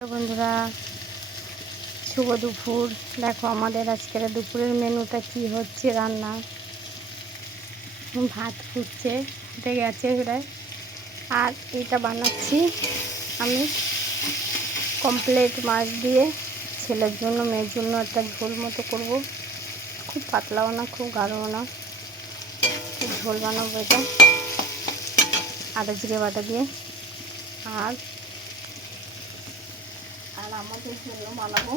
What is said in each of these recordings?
বন্ধুরা, শুভ দুপুর। দেখো আমাদের আজকের দুপুরের মেনুটা কি হচ্ছে। রান্না ভাত ফুটছে, ফুটে গেছে প্রায়। আর এটা বানাচ্ছি আমি কমপ্লেট মাছ দিয়ে ছেলের জন্য, মেয়ের জন্য একটা ঝোল মতো করব। খুব পাতলাও না, খুব গাঢ়ও না, ঝোল বানাবো এটা আদা জিরে বাটা দিয়ে। আর আমাদের জন্য বানাবো,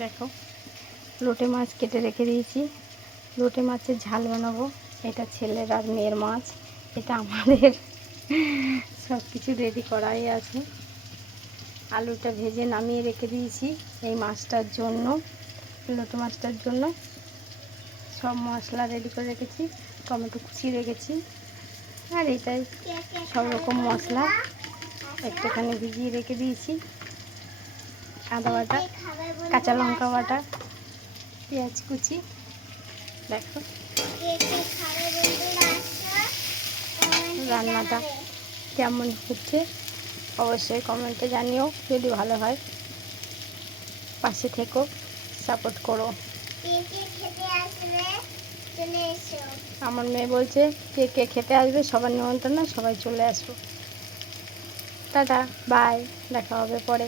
দেখো লোটে মাছ কেটে রেখে দিয়েছি। লোটে মাছের ঝাল বানাবো। এটা ছেলের আর মেয়ের মাছ। এটা আমাদের সব কিছু রেডি করাই আছে। আলুটা ভেজে নামিয়ে রেখে দিয়েছি এই মাছটার জন্য, লোটে মাছটার জন্য। সব মশলা রেডি করে রেখেছি, টমেটো কুচিয়ে রেখেছি। আর এটাই সব রকম মশলা একটুখানি ভিজিয়ে রেখে দিয়েছি। আদা বাটা, কাঁচা লঙ্কা বাটা, পেঁয়াজ কুচি। দেখো রান্নাটা কেমন হচ্ছে অবশ্যই কমেন্টে জানিও। যদি ভালো হয় পাশে থেকো, সাপোর্ট করো। আমার মেয়ে বলছে কে কে খেতে আসবে, সবার নিমন্ত্রণ, সবাই চলে আসো। টাটা, বাই, দেখা হবে পরে।